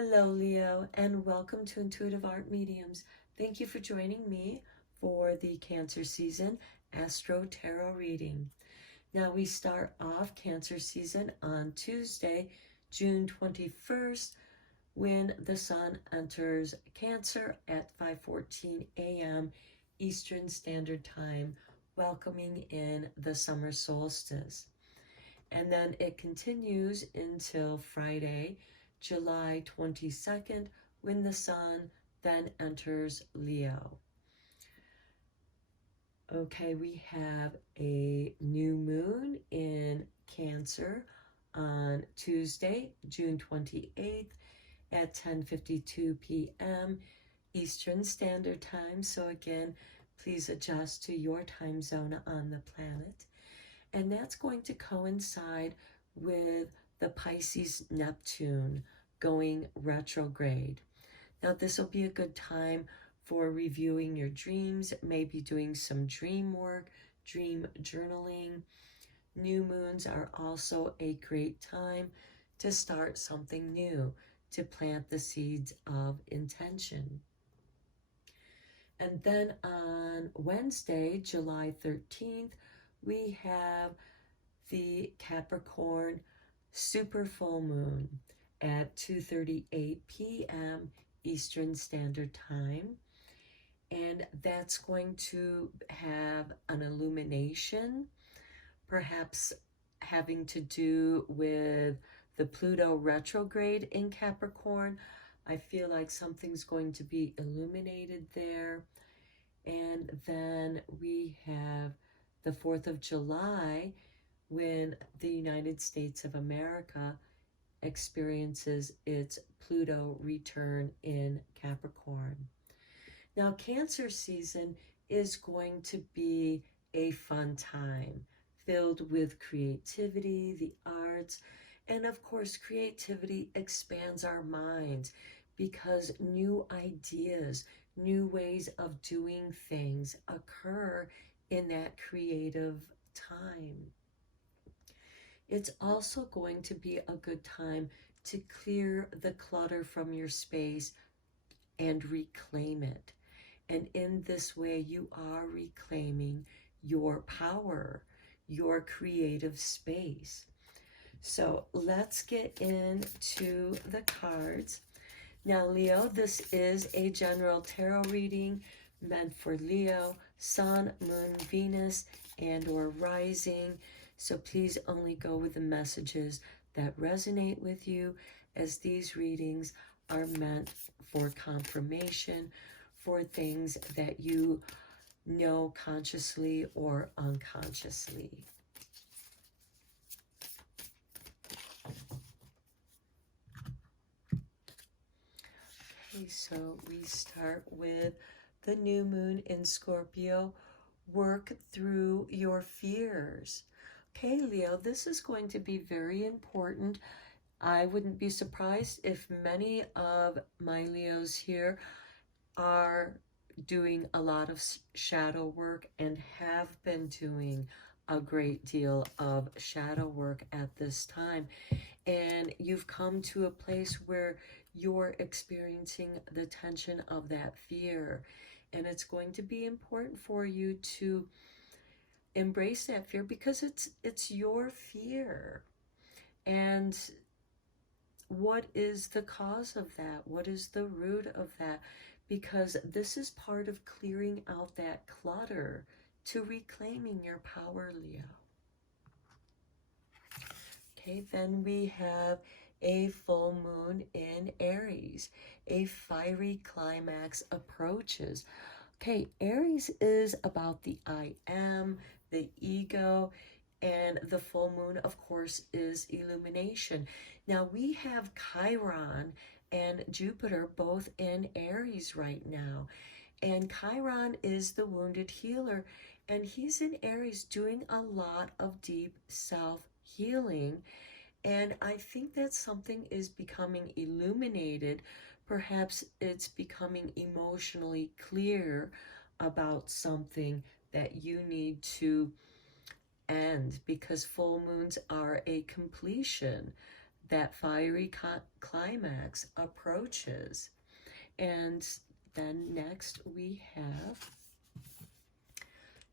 Hello, Leo, and welcome to Intuitive Art Mediums. Thank you for joining me for the Cancer season Astro-Tarot Reading. Now, we start off Cancer season on Tuesday, June 21st, when the Sun enters Cancer at 5:14 a.m. Eastern Standard Time, welcoming in the summer solstice. And then it continues until Friday, July 22nd, when the Sun then enters Leo. Okay, we have a new moon in Cancer on Tuesday, June 28th at 10:52 p.m. Eastern Standard Time. So again, please adjust to your time zone on the planet. And that's going to coincide with the Pisces Neptune going retrograde. Now, this will be a good time for reviewing your dreams, maybe doing some dream work, dream journaling. New moons are also a great time to start something new, to plant the seeds of intention. And then on Wednesday, July 13th, we have the Capricorn super full moon at 2:38 p.m. Eastern Standard Time. And that's going to have an illumination, perhaps having to do with the Pluto retrograde in Capricorn. I feel like something's going to be illuminated there. And then we have the 4th of July, when the United States of America experiences its Pluto return in Capricorn. Now, Cancer season is going to be a fun time filled with creativity, the arts, and of course, creativity expands our minds because new ideas, new ways of doing things occur in that creative time. It's also going to be a good time to clear the clutter from your space and reclaim it. And in this way, you are reclaiming your power, your creative space. So let's get into the cards. Now, Leo, this is a general tarot reading meant for Leo, Sun, Moon, Venus, and or rising. So please only go with the messages that resonate with you, as these readings are meant for confirmation for things that you know consciously or unconsciously. Okay, so we start with the new moon in Scorpio. Work through your fears. Okay, Leo, this is going to be very important. I wouldn't be surprised if many of my Leos here are doing a lot of shadow work and have been doing a great deal of shadow work at this time. And you've come to a place where you're experiencing the tension of that fear. And it's going to be important for you to embrace that fear because it's your fear. And what is the cause of that? What is the root of that? Because this is part of clearing out that clutter to reclaiming your power, Leo. Okay, then we have a full moon in Aries. A fiery climax approaches. Okay, Aries is about the I am, the ego, and the full moon, of course, is illumination. Now, we have Chiron and Jupiter both in Aries right now. And Chiron is the wounded healer, and he's in Aries doing a lot of deep self-healing. And I think that something is becoming illuminated. Perhaps it's becoming emotionally clear about something that you need to end, because full moons are a completion. that fiery climax approaches. And then next we have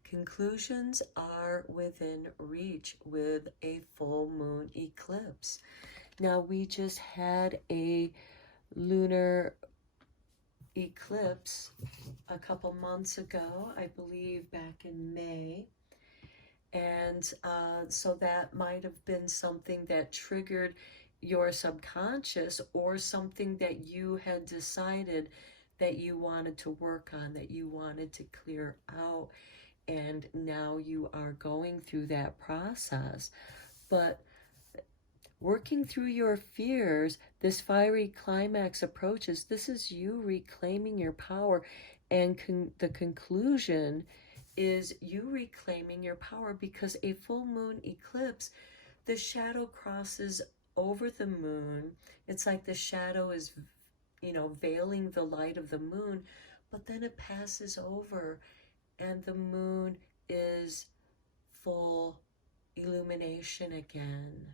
conclusions are within reach with a full moon eclipse. Now, we just had a lunar eclipse a couple months ago, I believe back in May. And so that might have been something that triggered your subconscious, or something that you had decided that you wanted to work on, that you wanted to clear out. And now you are going through that process. But working through your fears, this fiery climax approaches. This is you reclaiming your power. And the conclusion is you reclaiming your power, because a full moon eclipse, the shadow crosses over the moon. It's like the shadow is, veiling the light of the moon, but then it passes over and the moon is full illumination again.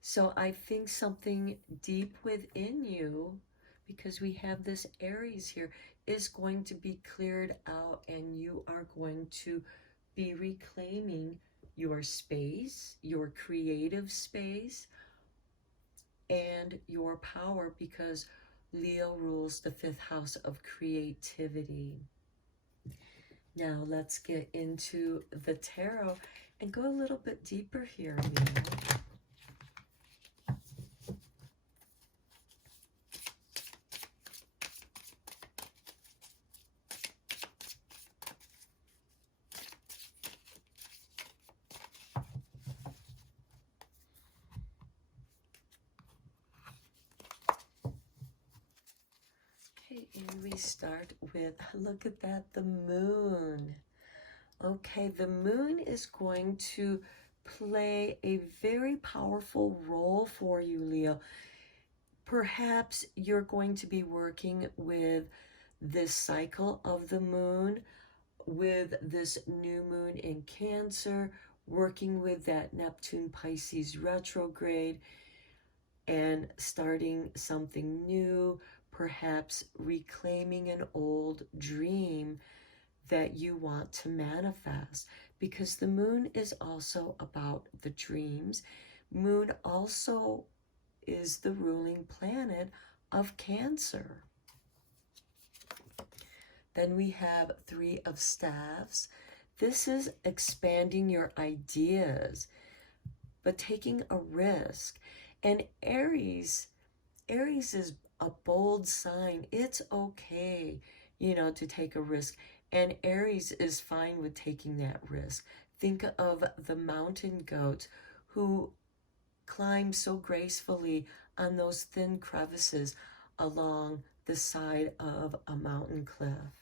So I think something deep within you, because we have this Aries here, is going to be cleared out, and you are going to be reclaiming your space, your creative space, and your power, because Leo rules the 5th house of creativity. Now let's get into the tarot and go a little bit deeper here, Leo. And we start with, look at that, the moon. Okay, the moon is going to play a very powerful role for you, Leo. Perhaps you're going to be working with this cycle of the moon, with this new moon in Cancer, working with that Neptune Pisces retrograde, and starting something new, perhaps reclaiming an old dream that you want to manifest, because the moon is also about the dreams. Moon also is the ruling planet of Cancer. Then we have 3 of Staves. This is expanding your ideas, but taking a risk. And Aries is a bold sign. It's okay, to take a risk. And Aries is fine with taking that risk. Think of the mountain goats who climb so gracefully on those thin crevices along the side of a mountain cliff.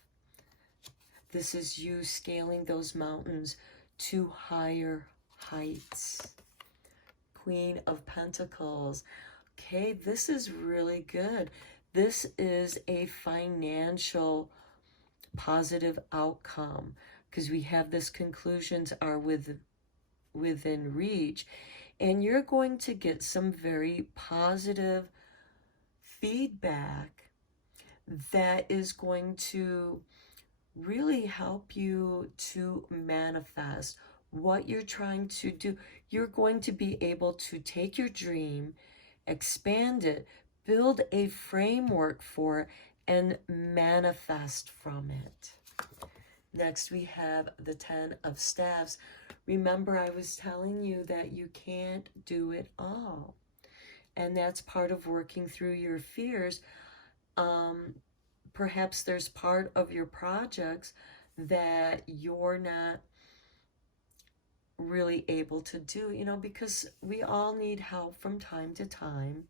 This is you scaling those mountains to higher heights. Queen of Pentacles. Okay, this is really good. This is a financial positive outcome, because we have this conclusions are within reach, and you're going to get some very positive feedback that is going to really help you to manifest what you're trying to do. You're going to be able to take your dream, expand it, build a framework for it, and manifest from it. Next, we have the 10 of Staves. Remember, I was telling you that you can't do it all. And that's part of working through your fears. Perhaps there's part of your projects that you're not really able to do, because we all need help from time to time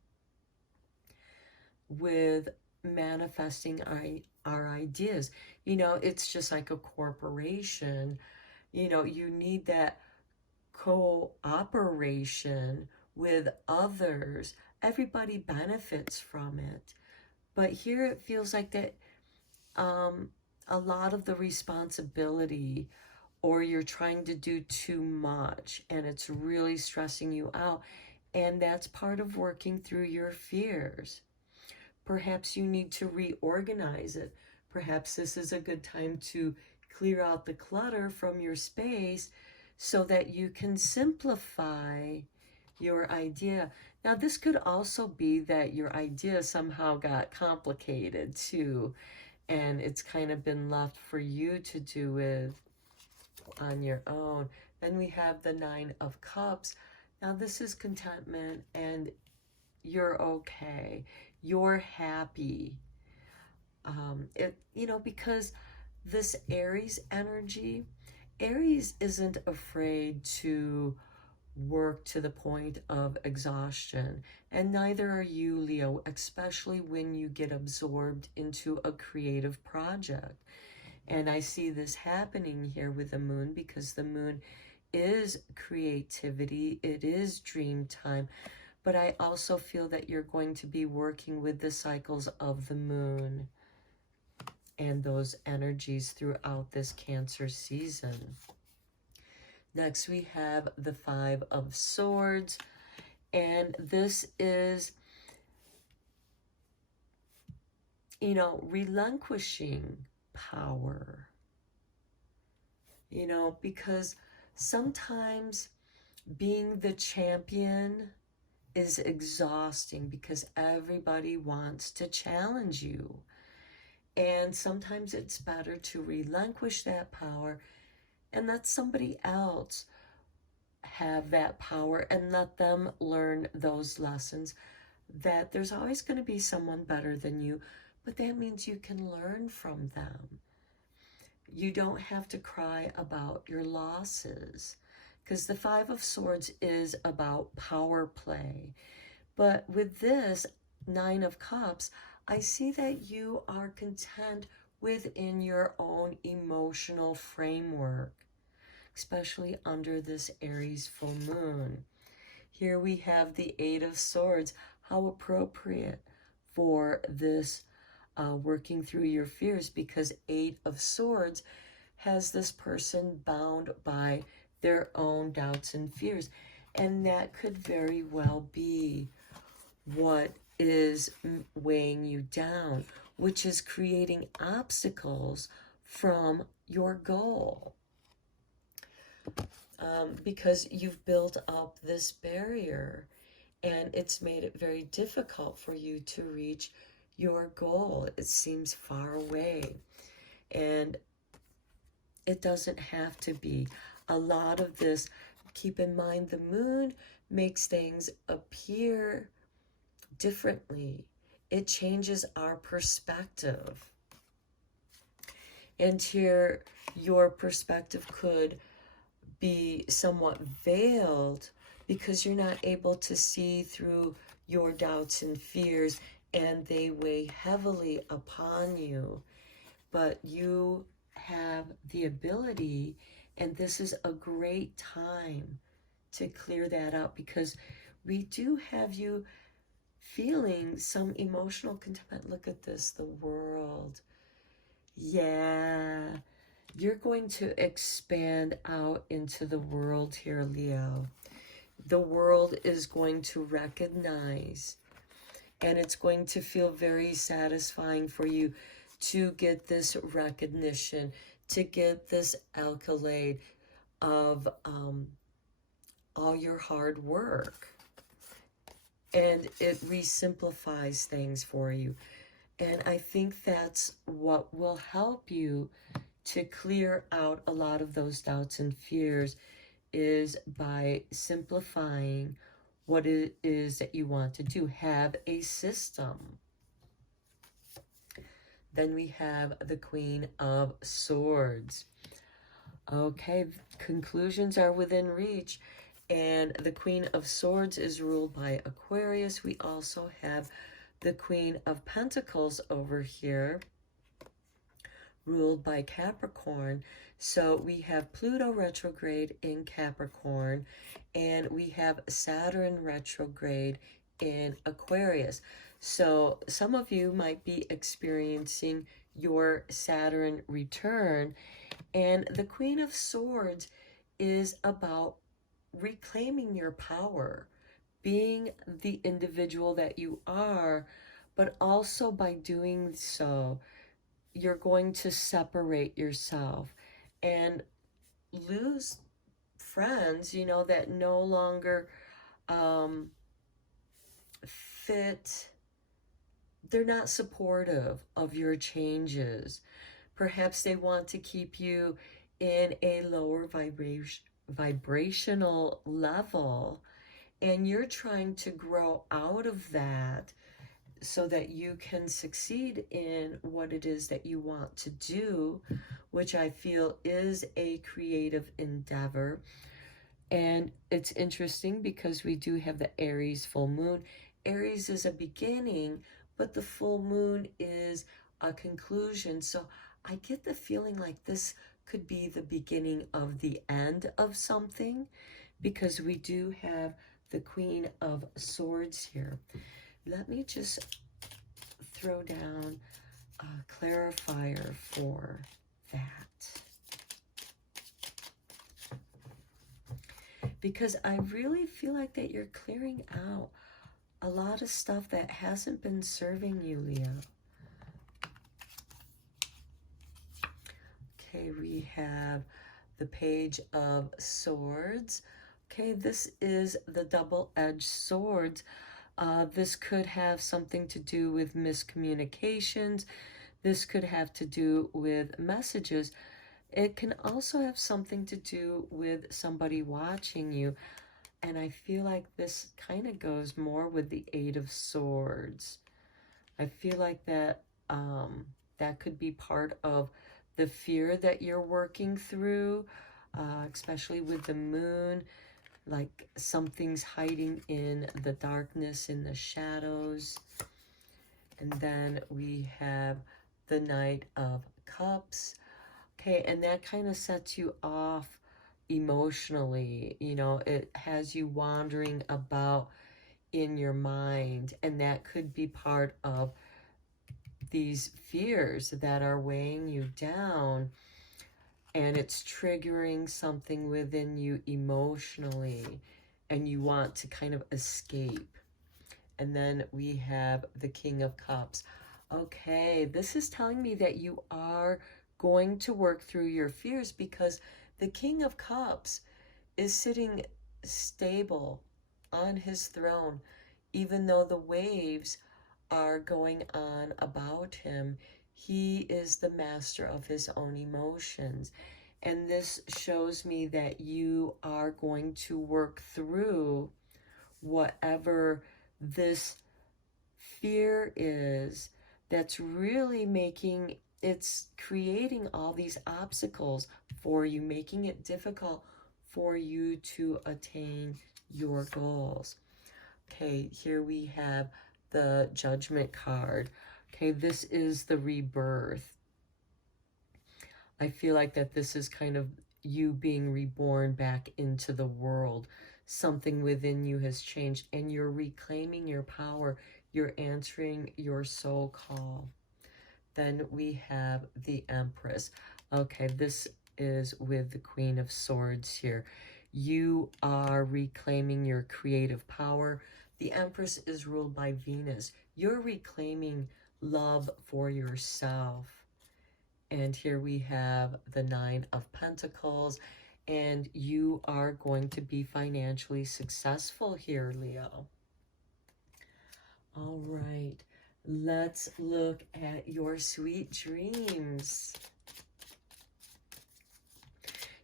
with manifesting our ideas. It's just like a corporation. You need that cooperation with others. Everybody benefits from it. But here it feels like that a lot of the responsibility, or you're trying to do too much and it's really stressing you out. And that's part of working through your fears. Perhaps you need to reorganize it. Perhaps this is a good time to clear out the clutter from your space so that you can simplify your idea. Now, this could also be that your idea somehow got complicated too, and it's kind of been left for you to do with on your own. Then we have the Nine of Cups. Now, this is contentment, and you're okay. You're happy. Because this Aries energy, Aries isn't afraid to work to the point of exhaustion, and neither are you, Leo, especially when you get absorbed into a creative project. And I see this happening here with the moon, because the moon is creativity, it is dream time, but I also feel that you're going to be working with the cycles of the moon and those energies throughout this Cancer season. Next, we have the Five of Swords, and this is, relinquishing power, because sometimes being the champion is exhausting because everybody wants to challenge you. And sometimes it's better to relinquish that power and let somebody else have that power and let them learn those lessons, that there's always going to be someone better than you, but that means you can learn from them. You don't have to cry about your losses, because the Five of Swords is about power play. But with this Nine of Cups, I see that you are content within your own emotional framework, especially under this Aries full moon. Here we have the Eight of Swords. How appropriate for this working through your fears, because Eight of Swords has this person bound by their own doubts and fears. And that could very well be what is weighing you down, which is creating obstacles from your goal. Because you've built up this barrier, and it's made it very difficult for you to reach your goal. It seems far away, and it doesn't have to be. A lot of this, keep in mind, the moon makes things appear differently. It changes our perspective. And here, your perspective could be somewhat veiled because you're not able to see through your doubts and fears, and they weigh heavily upon you. But you have the ability, and this is a great time to clear that out, because we do have you feeling some emotional contentment. Look at this, the World. Yeah, you're going to expand out into the world here, Leo. The world is going to recognize, and it's going to feel very satisfying for you to get this recognition, to get this accolade of all your hard work. And it re-simplifies things for you. And I think that's what will help you to clear out a lot of those doubts and fears, is by simplifying what it is that you want to do. Have a system. Then we have the Queen of Swords. Okay, conclusions are within reach. And the Queen of Swords is ruled by Aquarius. We also have the Queen of Pentacles over here, ruled by Capricorn. So we have Pluto retrograde in Capricorn, and we have Saturn retrograde in Aquarius. So some of you might be experiencing your Saturn return, and the Queen of Swords is about reclaiming your power, being the individual that you are, but also by doing so, you're going to separate yourself and lose friends, you know, that no longer fit. They're not supportive of your changes. Perhaps they want to keep you in a lower vibrational level, and you're trying to grow out of that so that you can succeed in what it is that you want to do, which I feel is a creative endeavor. And it's interesting because we do have the Aries full moon. Aries is a beginning, but the full moon is a conclusion. So I get the feeling like this could be the beginning of the end of something, because we do have the Queen of Swords here. Let me just throw down a clarifier for that, because I really feel like that you're clearing out a lot of stuff that hasn't been serving you, Leo. Okay, we have the Page of Swords. Okay, this is the double-edged sword. This could have something to do with miscommunications. This could have to do with messages. It can also have something to do with somebody watching you. And I feel like this kind of goes more with the Eight of Swords. I feel like that that could be part of the fear that you're working through, especially with the moon. Like something's hiding in the darkness, in the shadows. And then we have the Knight of Cups. Okay, and that kind of sets you off emotionally. You know, it has you wandering about in your mind, and that could be part of these fears that are weighing you down, and it's triggering something within you emotionally, and you want to kind of escape. And then we have the King of Cups. Okay, this is telling me that you are going to work through your fears, because the King of Cups is sitting stable on his throne, even though the waves are going on about him. He is the master of his own emotions. And this shows me that you are going to work through whatever this fear is that's really it's creating all these obstacles for you, making it difficult for you to attain your goals. Okay, here we have the Judgment card. Okay, this is the rebirth. I feel like that this is kind of you being reborn back into the world. Something within you has changed, and you're reclaiming your power. You're answering your soul call. Then we have the Empress. Okay, this is with the Queen of Swords here. You are reclaiming your creative power. The Empress is ruled by Venus. You're reclaiming love for yourself. And here we have the Nine of Pentacles, and you are going to be financially successful here, Leo. All right, let's look at your sweet dreams.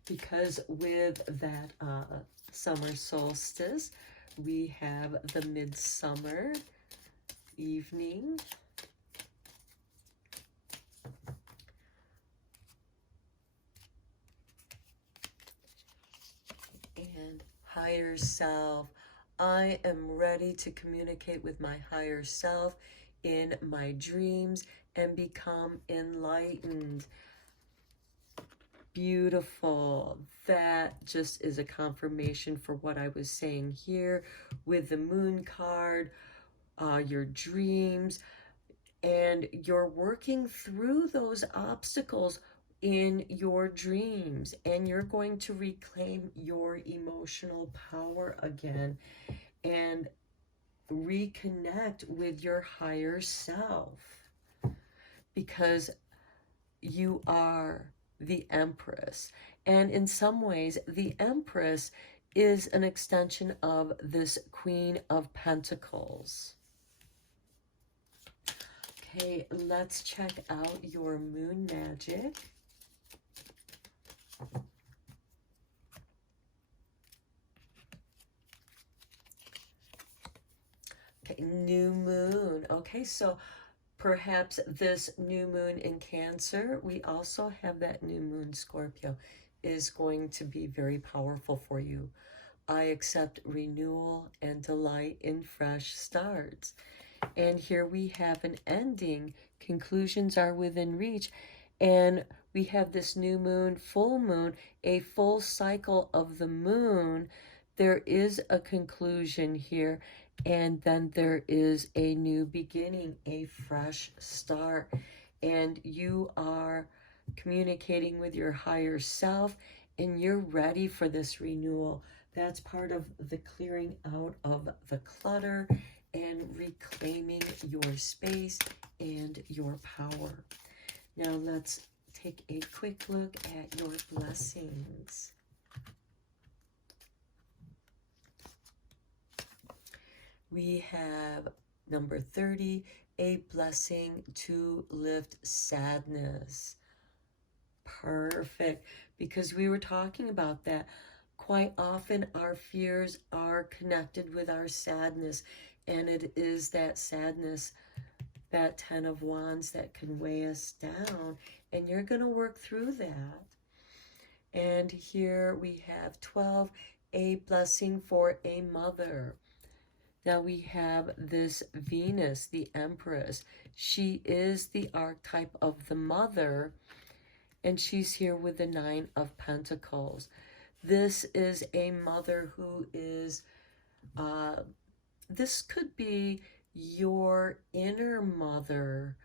Because with that summer solstice, we have the midsummer evening. And higher self. I am ready to communicate with my higher self in my dreams and become enlightened. Beautiful. That just is a confirmation for what I was saying here with the Moon card, your dreams, and you're working through those obstacles in your dreams, and you're going to reclaim your emotional power again. and reconnect with your higher self, because you are the Empress. And in some ways, the Empress is an extension of this Queen of Pentacles. Okay, let's check out your moon magic. Okay, new moon. Okay, so perhaps this new moon in Cancer, we also have that new moon Scorpio, is going to be very powerful for you. I accept renewal and delight in fresh starts. And here we have an ending. Conclusions are within reach. And we have this new moon, full moon, a full cycle of the moon. There is a conclusion here. And then there is a new beginning, a fresh start. And you are communicating with your higher self, and you're ready for this renewal. That's part of the clearing out of the clutter and reclaiming your space and your power. Now let's take a quick look at your blessings. We have number 30, a blessing to lift sadness. Perfect, because we were talking about that. Quite often our fears are connected with our sadness, and it is that sadness, that 10 of Wands, that can weigh us down, and you're going to work through that. And here we have 12, a blessing for a mother. Now we have this Venus, the Empress. She is the archetype of the mother, and she's here with the 9 of Pentacles. This is a mother who is, this could be your inner mother,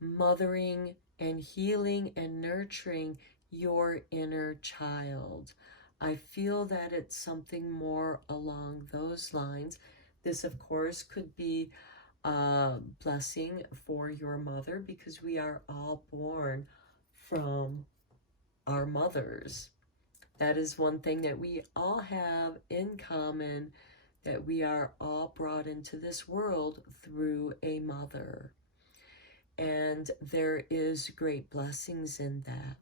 mothering and healing and nurturing your inner child. I feel that it's something more along those lines. This, of course, could be a blessing for your mother, because we are all born from our mothers. That is one thing that we all have in common, that we are all brought into this world through a mother. And there is great blessings in that.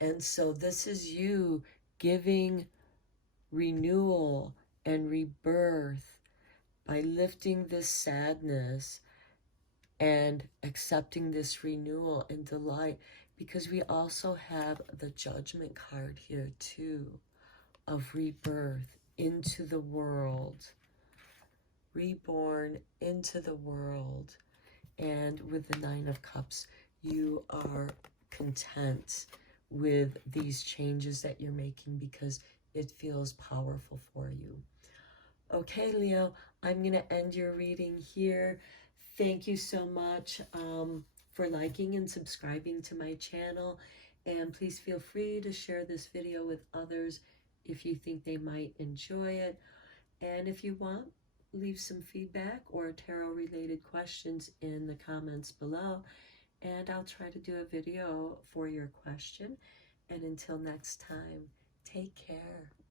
And so this is you giving renewal and rebirth by lifting this sadness and accepting this renewal and delight, because we also have the Judgment card here too, of rebirth into the world, reborn into the world. And with the 9 of Cups, you are content with these changes that you're making, because it feels powerful for you. Okay, Leo, I'm going to end your reading here. Thank you so much for liking and subscribing to my channel. And please feel free to share this video with others if you think they might enjoy it. And if you want, leave some feedback or tarot-related questions in the comments below, and I'll try to do a video for your question. And until next time, take care.